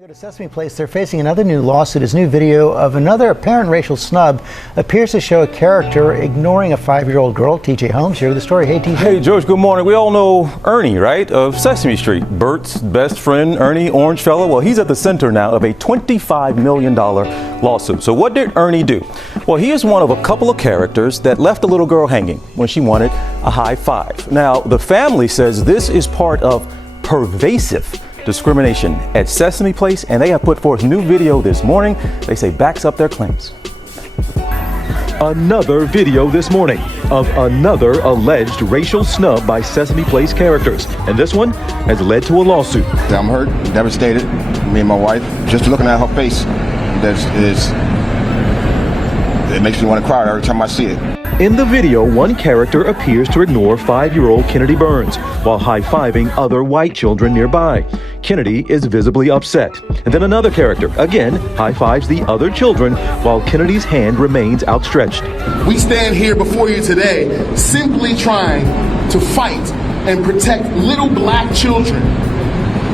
Go to Sesame Place. They're facing another new lawsuit. His new video of another apparent racial snub appears to show a character ignoring a 5-year-old girl. TJ Holmes here with the story. Hey, TJ. Hey, George, good morning. We all know Ernie, right, of Sesame Street. Bert's best friend, Ernie, orange fella. Well, he's at the center now of a $25 million lawsuit. So what did Ernie do? Well, he is one of a couple of characters that left a little girl hanging when she wanted a high five. Now, the family says this is part of pervasive discrimination at Sesame Place, and they have put forth new video this morning. They say backs up their claims. Another video this morning of another alleged racial snub by Sesame Place characters, and this one has led to a lawsuit. I'm hurt, devastated. Me and my wife, just looking at her face, it makes me want to cry every time I see it. In the video, one character appears to ignore 5-year-old Kennedy Burns while high-fiving other white children nearby. Kennedy is visibly upset. And then another character, again, high-fives the other children while Kennedy's hand remains outstretched. We stand here before you today simply trying to fight and protect little black children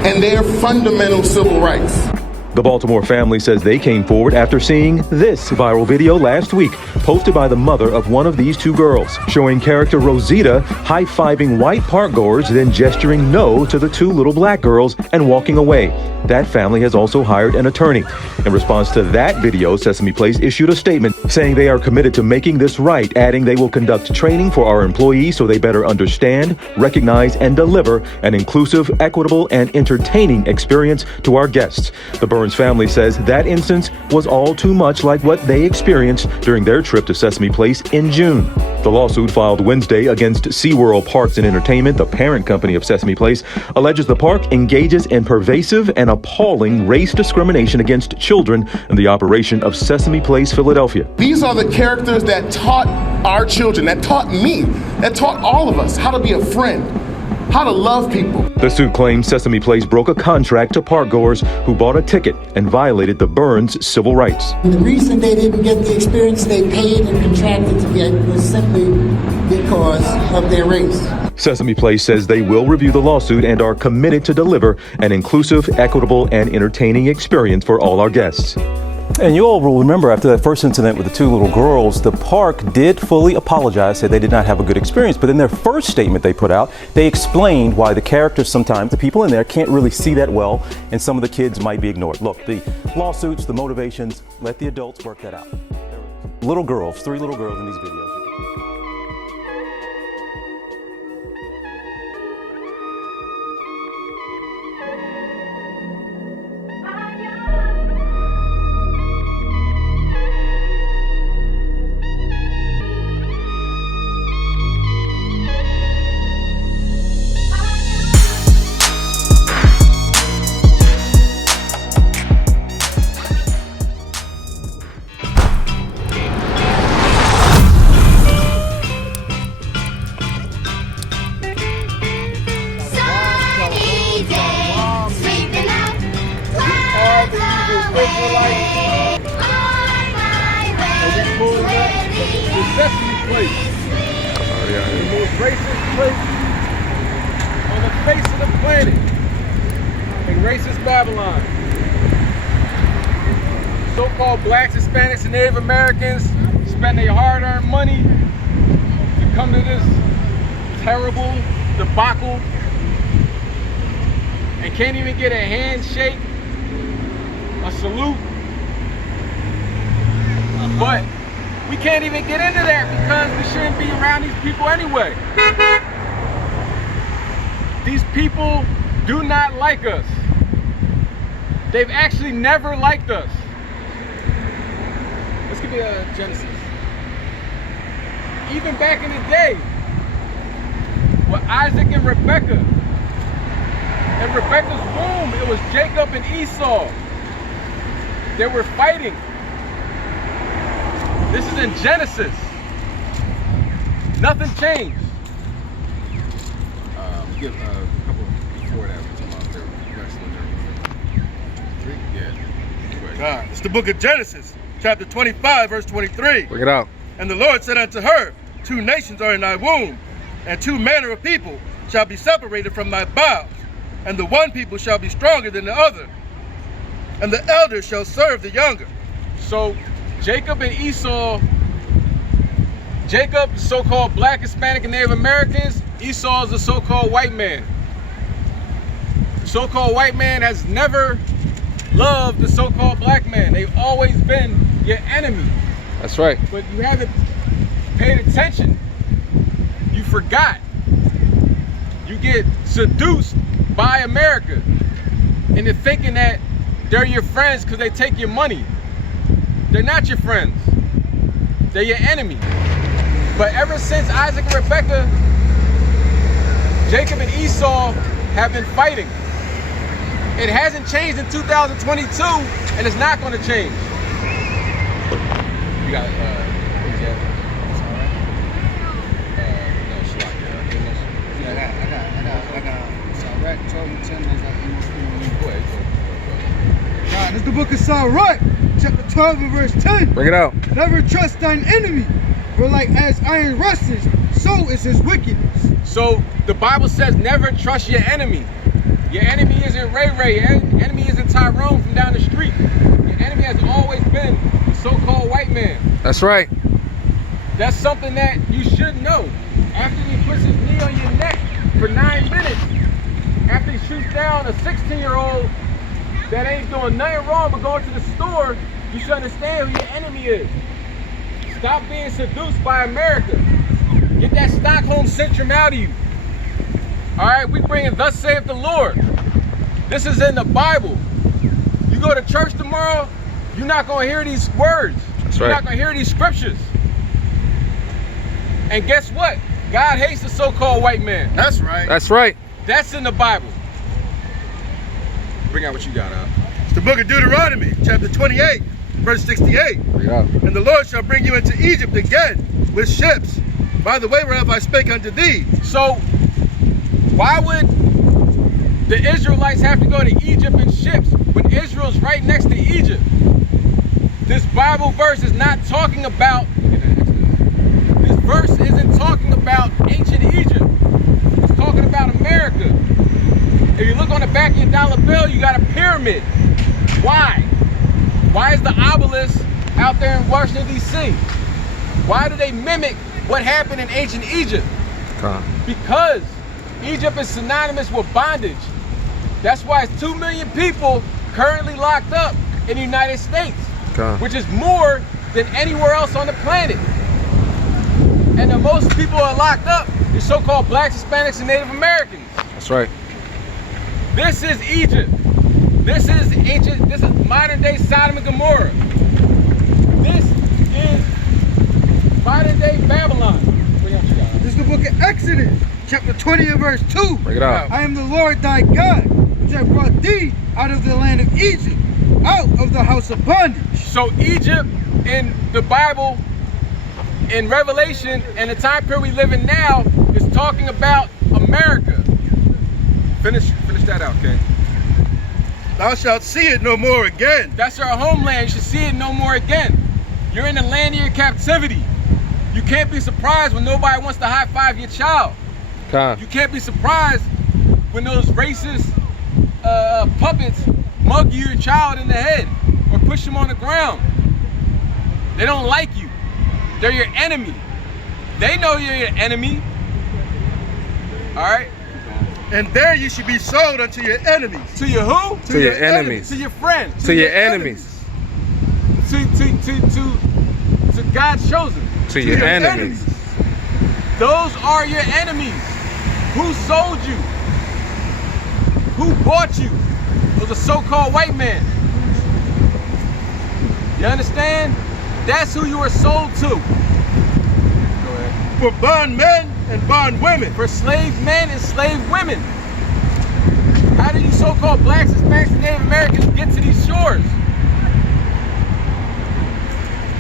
and their fundamental civil rights. The Baltimore family says they came forward after seeing this viral video last week, posted by the mother of one of these two girls, showing character Rosita high-fiving white parkgoers, then gesturing no to the two little black girls and walking away. That family has also hired an attorney. In response to that video, Sesame Place issued a statement saying they are committed to making this right, adding they will conduct training for our employees so they better understand, recognize, and deliver an inclusive, equitable, and entertaining experience to our guests. The Burns family says that instance was all too much like what they experienced during their trip to Sesame Place in June. The lawsuit filed Wednesday against SeaWorld Parks and Entertainment, the parent company of Sesame Place, alleges the park engages in pervasive and appalling race discrimination against children in the operation of Sesame Place, Philadelphia. These are the characters that taught our children, that taught me, that taught all of us how to be a friend, how to love people. The suit claims Sesame Place broke a contract to parkgoers who bought a ticket and violated the Burns' civil rights. The reason they didn't get the experience they paid and contracted to get was simply because of their race. Sesame Place says they will review the lawsuit and are committed to deliver an inclusive, equitable, and entertaining experience for all our guests. And you all will remember after that first incident with the two little girls, the park did fully apologize, said they did not have a good experience. But in their first statement they put out, they explained why the characters, sometimes the people in there can't really see that well, and some of the kids might be ignored. Look, the lawsuits, the motivations, let the adults work that out. Little girls, 3 little girls in these videos. Sesame Place, the most racist place on the face of the planet, in racist Babylon. So-called blacks, Hispanics, and Native Americans spend their hard-earned money to come to this terrible debacle and can't even get a handshake, a salute. But we can't even get into that because we shouldn't be around these people anyway. These people do not like us. They've actually never liked us. Let's give you a Genesis. Even back in the day, with Isaac and Rebekah, in Rebekah's womb, it was Jacob and Esau. They were fighting. This is in Genesis. Nothing changed. We get a couple before that. We're talking about their wrestling. Yeah. It's the book of Genesis, chapter 25, verse 23. Bring it out. And the Lord said unto her, 2 nations are in thy womb, and 2 manner of people shall be separated from thy bowels, and the one people shall be stronger than the other, and the elder shall serve the younger. So Jacob and Esau, Jacob, the so-called black, Hispanic, and Native Americans. Esau is the so-called white man. The so-called white man has never loved the so-called black man. They've always been your enemy. That's right. But you haven't paid attention. You forgot. You get seduced by America into thinking that they're your friends because they take your money. They're not your friends. They're your enemy. But ever since Isaac and Rebekah, Jacob and Esau have been fighting. It hasn't changed in 2022, and it's not going to change. You got, who's that? No, Shalak, I got Sirach 12 and 10. Go ahead. God, it's the book of Sirach, chapter 12 and verse 10. Bring it out. Never trust thine enemy, for like as iron rusteth, so is his wickedness. So the Bible says never trust your enemy. Your enemy isn't Ray Ray. Your enemy isn't Tyrone from down the street. Your enemy has always been the so-called white man. That's right. That's something that you should know. After he puts his knee on your neck for 9 minutes, after he shoots down a 16-year-old that ain't doing nothing wrong but going to the store, you should understand who your enemy is. Stop being seduced by America. Get that Stockholm syndrome out of you. All right, we bringing thus saith the Lord. This is in the Bible. You go to church tomorrow, you're not going to hear these words. That's You're right. not going to hear these scriptures. And guess what? God hates the so-called white man. That's right. That's right. That's in the Bible. Bring out what you got, Al. It's the book of Deuteronomy, chapter 28, verse 68. Bring it out. And the Lord shall bring you into Egypt again with ships, by the way whereof I spake unto thee. So why would the Israelites have to go to Egypt in ships when Israel's right next to Egypt? This Bible verse is not talking about, this verse isn't talking about ancient Egypt. It's talking about America. If you look on the back of your dollar bill, you got a pyramid. Why? Why is the obelisk out there in Washington, D.C.? Why do they mimic what happened in ancient Egypt? Because Egypt is synonymous with bondage. That's why it's 2 million people currently locked up in the United States, which is more than anywhere else on the planet. And the most people are locked up is so-called blacks, Hispanics, and Native Americans. That's right. This is Egypt. This is ancient, this is modern day Sodom and Gomorrah. This is modern day Babylon. This is the book of Exodus, chapter 20 and verse 2. Bring it out. I am the Lord thy God, which have brought thee out of the land of Egypt, out of the house of bondage. So Egypt in the Bible, in Revelation, and the time period we live in now, is talking about America. Finish that out, okay? Thou shalt see it no more again. That's our homeland. You should see it no more again. You're in the land of your captivity. You can't be surprised when nobody wants to high five your child. You can't be surprised when those racist puppets mug your child in the head or push him on the ground. They don't like you. They're your enemy. They know you're your enemy. All right? And there you should be sold unto your enemies. To your who? To your enemies. To your friends. To your enemies. To God's chosen. To your enemies. Those are your enemies. Who sold you? Who bought you? It was a so-called white man. You understand? That's who you were sold to. Go ahead. For bond men and bond women. For slave men and slave women. How do you so-called blacks, Hispanics, and Native Americans get to these shores?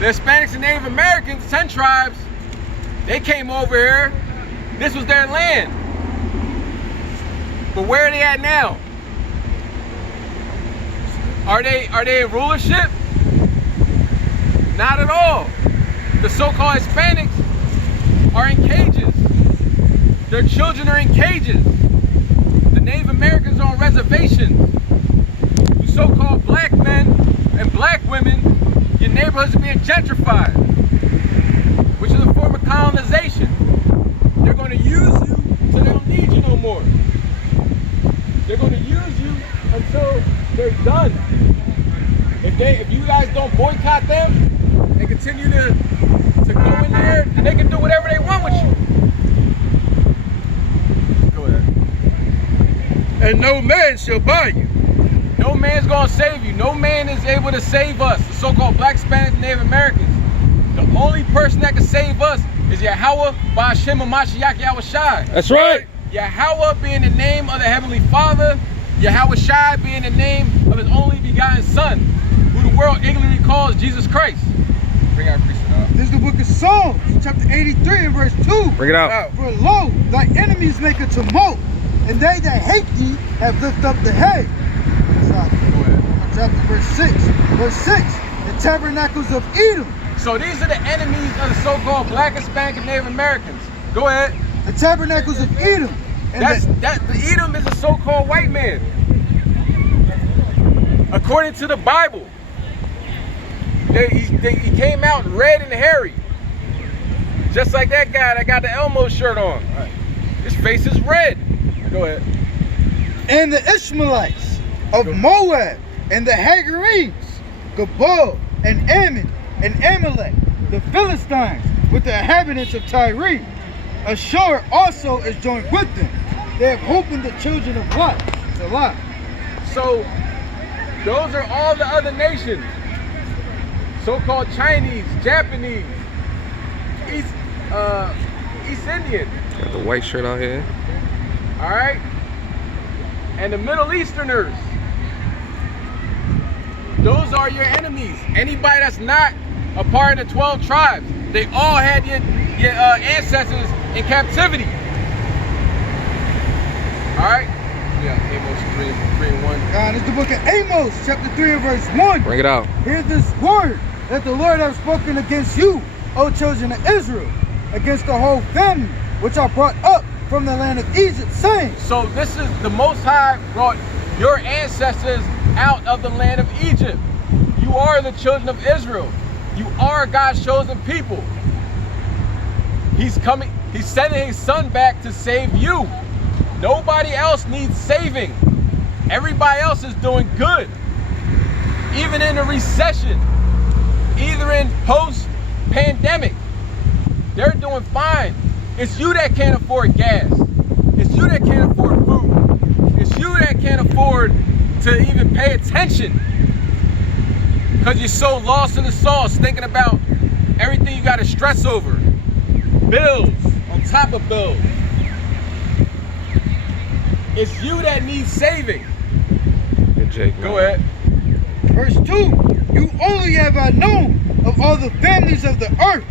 The Hispanics and Native Americans, 10 tribes, they came over here. This was their land. But where are they at now? Are they in rulership? Not at all. The so-called Hispanics are in cages. Their children are in cages. The Native Americans are on reservations. The so-called black men neighborhoods are being gentrified, which is a form of colonization. They're going to use you so they don't need you no more. They're going to use you until they're done. If you guys don't boycott them and continue to go in there, then they can do whatever they want with you. Go ahead. And no man shall buy you. No man's gonna save you. No man is able to save us, the so-called Black, Hispanics, and Native Americans. The only person that can save us is Yahweh Ba'ashem Mashiach Yahweh Shai. That's right. Yahweh being the name of the Heavenly Father, Yahweh Shai being the name of his only begotten Son, who the world ignorantly calls Jesus Christ. Bring our priest up. This is the book of Psalms, chapter 83 and verse 2. Bring it out. For lo, thy enemies make a tumult, and they that hate thee have lifted up the head. Chapter verse 6. Verse 6, the tabernacles of Edom. So these are the enemies of the so-called Black, Hispanic, and Native Americans. Go ahead. The tabernacles of Edom. And the Edom is a so-called white man. According to the Bible, he came out red and hairy. Just like that guy that got the Elmo shirt on. His face is red. Go ahead. And the Ishmaelites of Moab, and the Hagarenes, Gabal, and Ammon, and Amalek, the Philistines, with the inhabitants of Tyre. Ashur also is joined with them. They have hope in the children of Lot. It's a lot. So, those are all the other nations. So-called Chinese, Japanese, East Indian. Got the white shirt out here. All right? And the Middle Easterners. Those are your enemies. Anybody that's not a part of the 12 tribes, they all had your ancestors in captivity. All right? Yeah, Amos 3 and 1. It's the book of Amos, chapter 3 and verse 1. Bring it out. Hear this word that the Lord hath spoken against you, O children of Israel, against the whole family, which I brought up from the land of Egypt, saying. So this is the Most High brought your ancestors out of the land of Egypt. You are the children of Israel. You are God's chosen people. He's sending his son back to save you. Nobody else needs saving. Everybody else is doing good. Even in a recession, either in post-pandemic, they're doing fine. It's you that can't afford gas. It's you that can't afford food. It's you that can't afford to even pay attention. Because you're so lost in the sauce, thinking about everything you got to stress over. Bills on top of bills. It's you that needs saving. Good Jake, Go ahead. Verse 2, you only have I known of all the families of the earth.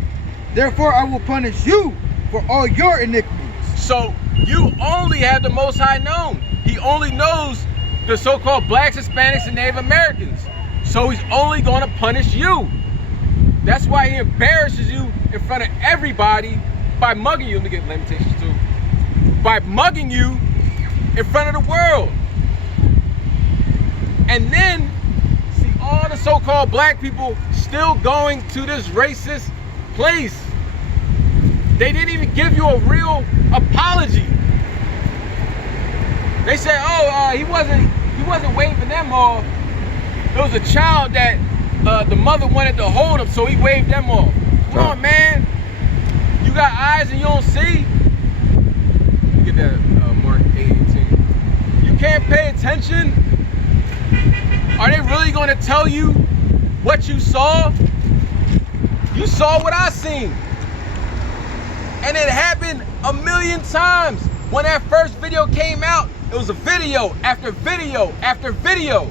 Therefore I will punish you for all your iniquities. So you only have the Most High known. He only knows the so-called Blacks, Hispanics, and Native Americans. So he's only going to punish you. That's why he embarrasses you in front of everybody by mugging you. Let me get limitations too. By mugging you in front of the world. And then see all the so-called black people still going to this racist place. They didn't even give you a real apology. They said, oh, he wasn't waving them off. There was a child that the mother wanted to hold him, so he waved them off. Come on, man. You got eyes and you don't see? Get that Mark 8:18. You can't pay attention? Are they really going to tell you what you saw? You saw what I seen. And it happened a million times. When that first video came out, it was a video after video after video.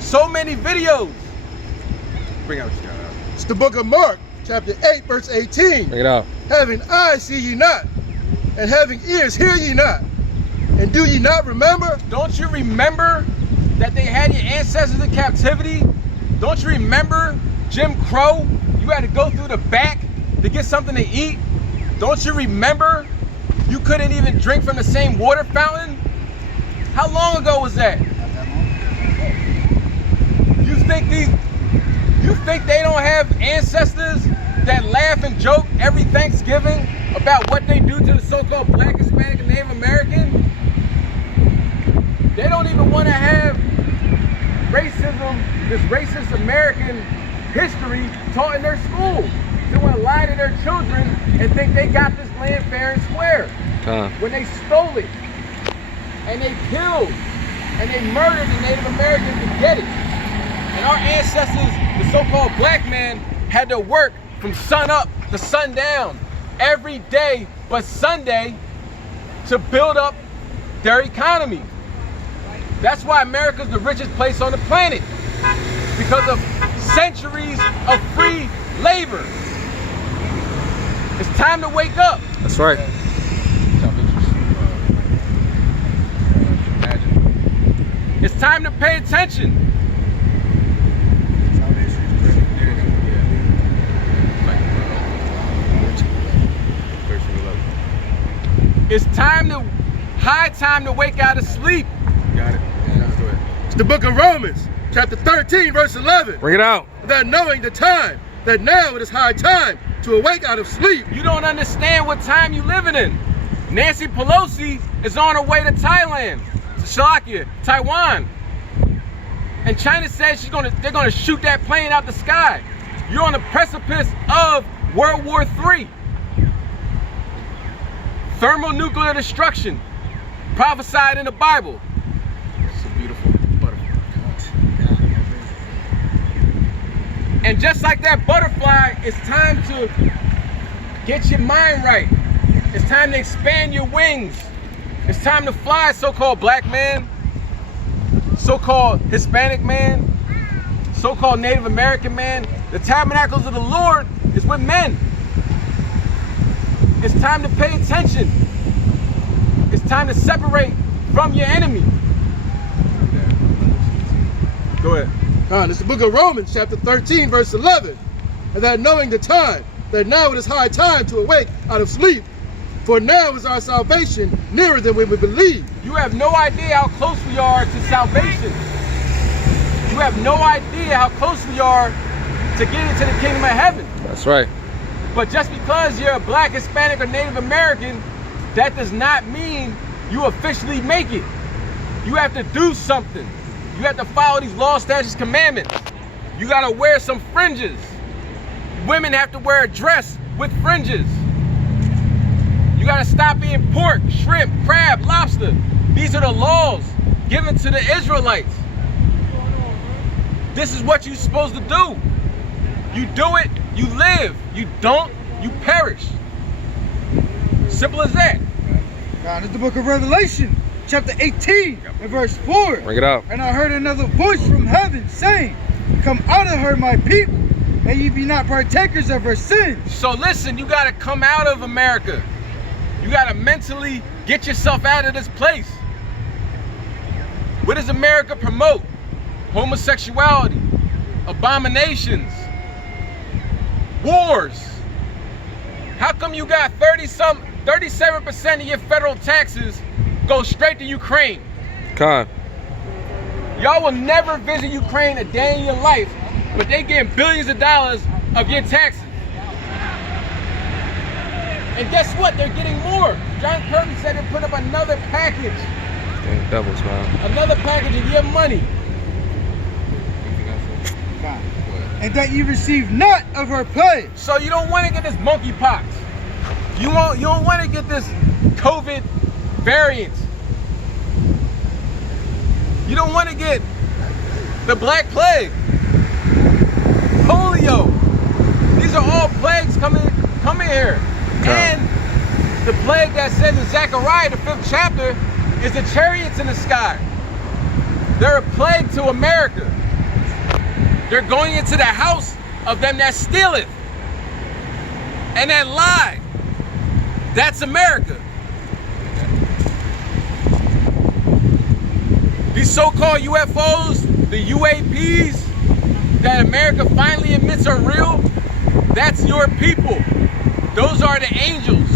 So many videos. Bring out what you got out. It's the book of Mark, chapter 8, verse 18. Bring it out. Having eyes see ye not, and having ears hear ye not. And do ye not remember? Don't you remember that they had your ancestors in captivity? Don't you remember Jim Crow? You had to go through the back to get something to eat. Don't you remember you couldn't even drink from the same water fountain? How long ago was that? You think they don't have ancestors that laugh and joke every Thanksgiving about what they do to the so-called Black, Hispanic, and Native American? They don't even want to have racism, this racist American history taught in their schools. They want to lie to their children and think they got this land fair and square. When they stole it, and they killed, and they murdered the Native Americans to get it. And our ancestors, the so-called black man, had to work from sun up to sundown every day but Sunday to build up their economy. That's why America's the richest place on the planet, because of centuries of free labor. It's time to wake up. That's right. It's time to pay attention. It's high time to wake out of sleep. Got it. It's the book of Romans, chapter 13, verse 11. Bring it out. That knowing the time, that now it is high time to awake out of sleep. You don't understand what time you living in. Nancy Pelosi is on her way to Thailand, to Taiwan. And China says they're gonna shoot that plane out the sky. You're on the precipice of World War III. Thermonuclear destruction, prophesied in the Bible. It's a beautiful butterfly. And just like that butterfly, it's time to get your mind right. It's time to expand your wings. It's time to fly, so-called black man, so-called Hispanic man, so-called Native American man. The tabernacles of the Lord is with men. It's time to pay attention. It's time to separate from your enemy. Go ahead. It's the book of Romans, chapter 13, verse 11. And that knowing the time, that now it is high time to awake out of sleep. For now is our salvation nearer than when we believe. You have no idea how close we are to salvation. You have no idea how close we are to getting to the kingdom of heaven. That's right. But just because you're a black, Hispanic, or Native American, that does not mean you officially make it. You have to do something. You have to follow these laws, statutes, commandments. You gotta wear some fringes. Women have to wear a dress with fringes. You gotta stop eating pork, shrimp, crab, lobster. These are the laws given to the Israelites. This is what you're supposed to do. You do it, you live. You don't, you perish. Simple as that. It's the book of Revelation, chapter 18, and verse 4. Bring it out. And I heard another voice from heaven saying, come out of her, my people, and ye be not partakers of her sins. So listen, you gotta come out of America. You gotta mentally get yourself out of this place. What does America promote? Homosexuality, abominations, wars. How come you got 37% of your federal taxes go straight to Ukraine? Y'all will never visit Ukraine a day in your life, but they getting billions of dollars of your taxes. And guess what? They're getting more. John Kirby said they put up another package. Dang devils, man. Another package of your money. And that ye receive not of her plague. So you don't want to get this monkeypox. You don't want to get this COVID variant. You don't want to get the Black Plague, polio. These are all plagues coming here. And the plague that says in Zechariah, the 5th chapter, is the chariots in the sky. They're a plague to America. They're going into the house of them that stealeth and that lie. That's America. These so-called UFOs, the UAPs that America finally admits are real, that's your people. Those are the angels.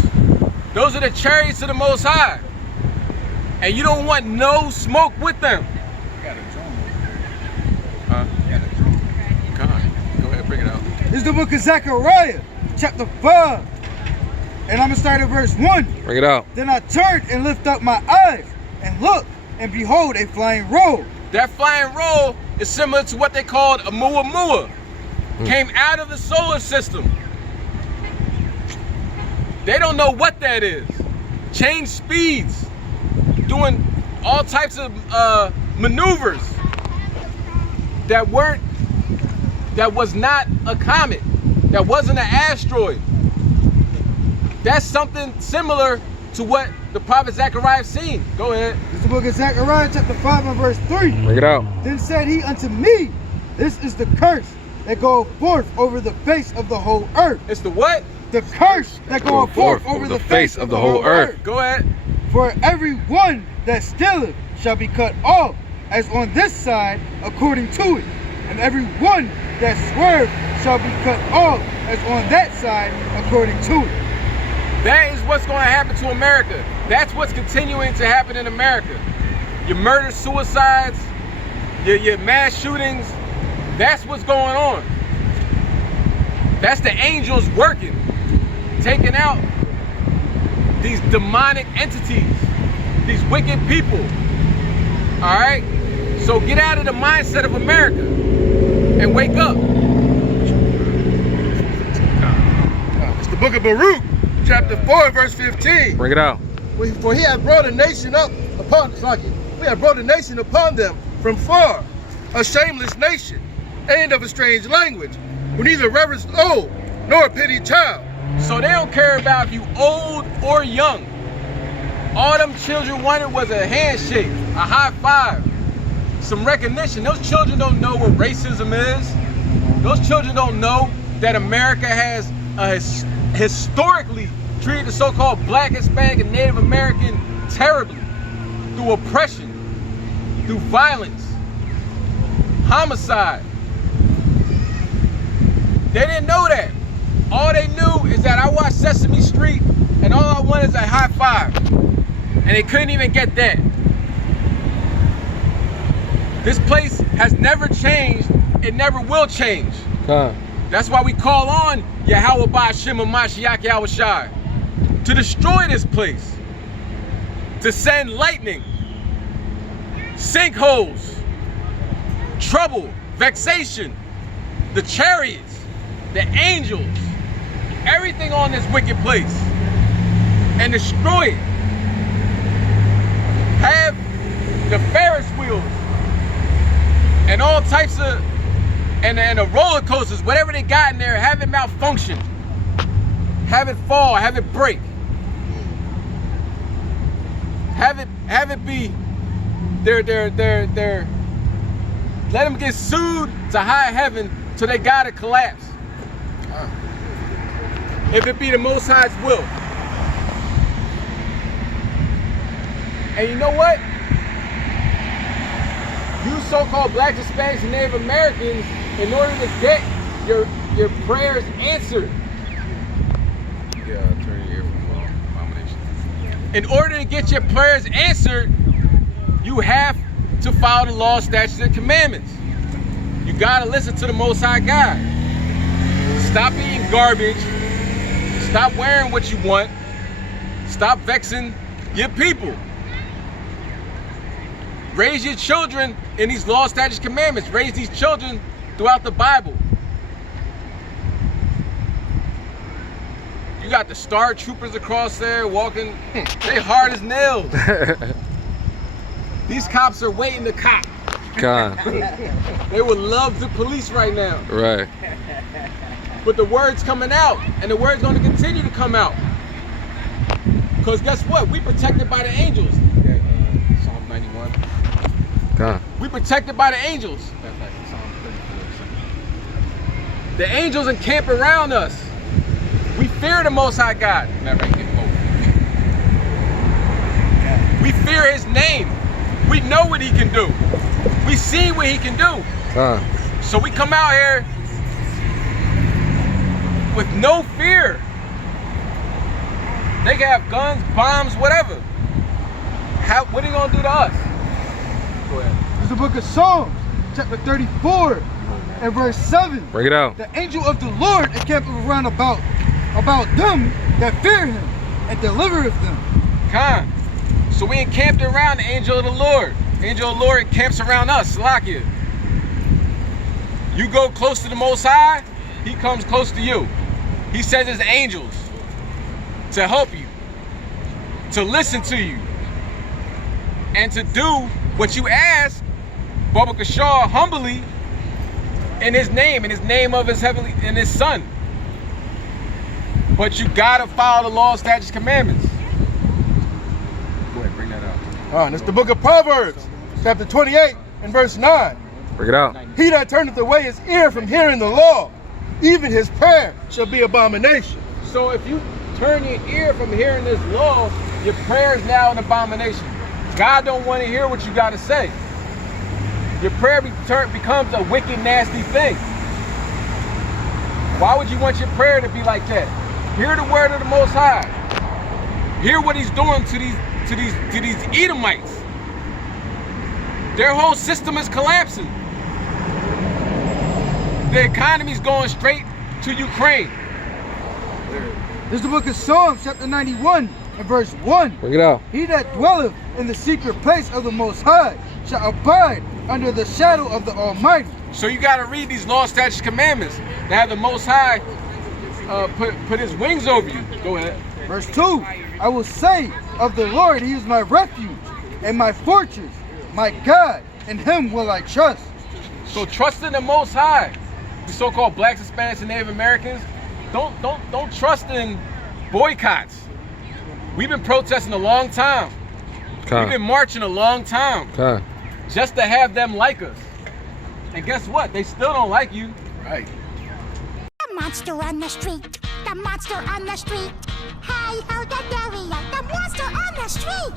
Those are the chariots of the Most High. And you don't want no smoke with them. Go ahead. This is the book of Zechariah, chapter 5. And I'm going to start at verse 1. Bring it out. Then I turned and lifted up my eyes and looked, and behold, a flying roll. That flying roll is similar to what they called a Muamua. Came out of the solar system. They don't know what that is. Change speeds, doing all types of maneuvers that was not a comet, that wasn't an asteroid. That's something similar to what the prophet Zechariah seen. Go ahead. This is the book of Zechariah, chapter 5 and verse 3. Bring it out. Then said he unto me, this is the curse that goeth forth over the face of the whole earth. It's the what? The curse that goeth forth over the face of the whole earth. Go ahead. For every one that stealeth shall be cut off, as on this side according to it. And every one that swerveth shall be cut off, as on that side according to it. That is what's going to happen to America. That's what's continuing to happen in America. Your murder, suicides, your mass shootings, that's what's going on. That's the angels working, taking out these demonic entities, these wicked people. All right? So get out of the mindset of America and wake up. It's the book of Baruch, chapter 4, verse 15. Bring it out. For he hath brought a nation up upon we have brought a nation upon them from far, a shameless nation, and of a strange language, who neither reverence old nor pity child. So they don't care about if you old or young. All them children wanted was a handshake, a high five, some recognition. Those children don't know what racism is. Those children don't know that America has historically treated the so-called Black, Hispanic, and Native American terribly through oppression, through violence, homicide. They didn't know that. All they knew is that I watched Sesame Street and all I wanted is a high five. And they couldn't even get that. This place has never changed. It never will change. That's why we call on Yahweh Ba'ashem Mashiach Yahweh Shai to destroy this place, to send lightning, sinkholes, trouble, vexation, the chariots, the angels, everything on this wicked place, and destroy it. Have the Ferris wheels and all types of and the roller coasters, whatever they got in there, have it malfunction, have it fall, have it break, have it be their let them get sued to high heaven till they gotta collapse. If it be the Most High's will. And you know what? You so-called Blacks, Hispanics, and Native Americans, in order to get your prayers answered. In order to get your prayers answered, you have to follow the law, statutes, and commandments. You gotta listen to the Most High God. Stop eating garbage. Stop wearing what you want. Stop vexing your people. Raise your children in these law, statutes, commandments. Raise these children throughout the Bible. You got the Star Troopers across there walking. They hard as nails. These cops are waiting to cop. God. They would love the police right now. Right. But the word's coming out, and the word's going to continue to come out. Because guess what? We protected by the angels. Psalm 91. God. We protected by the angels. The angels encamp around us. We fear the Most High God. We fear His name. We know what He can do. We see what He can do. So we come out here with no fear. They can have guns, bombs, whatever. What are you gonna do to us? Go ahead. This is the book of Psalms, chapter 34, and verse 7. Bring it out. The angel of the Lord encampeth round about them that fear him, and delivereth them. Con. So we encamped around the angel of the Lord. The angel of the Lord encamps around us, Salakia. You go close to the Most High, he comes close to you. He sends his angels to help you, to listen to you, and to do what you ask, Baba Kashar, humbly, in his name of his heavenly, in his son. But you gotta follow the law, statutes, commandments. Go ahead, bring that out. It's the book of Proverbs, chapter 28 and verse 9. Bring it out. He that turneth away his ear from hearing the law, even his prayer shall be abomination. So if you turn your ear from hearing this law, your prayer is now an abomination. God don't want to hear what you got to say. Your prayer becomes a wicked, nasty thing. Why would you want your prayer to be like that? Hear the word of the Most High. Hear what he's doing to these Edomites. Their whole system is collapsing. The economy's going straight to Ukraine. This is the book of Psalms, chapter 91, and verse 1. Bring it out. He that dwelleth in the secret place of the Most High shall abide under the shadow of the Almighty. So you got to read these law, statutes, commandments. Now the Most High put his wings over you. Go ahead. Verse 2, I will say of the Lord, he is my refuge and my fortress, my God, in him will I trust. So trust in the Most High. The so-called blacks, Hispanics, and Native Americans, don't trust in boycotts. We've been protesting a long time. Okay. We've been marching a long time. Okay. Just to have them like us. And guess what? They still don't like you. Right. The monster on the street. The monster on the street. Hi ho, the dairy, the monster on the street.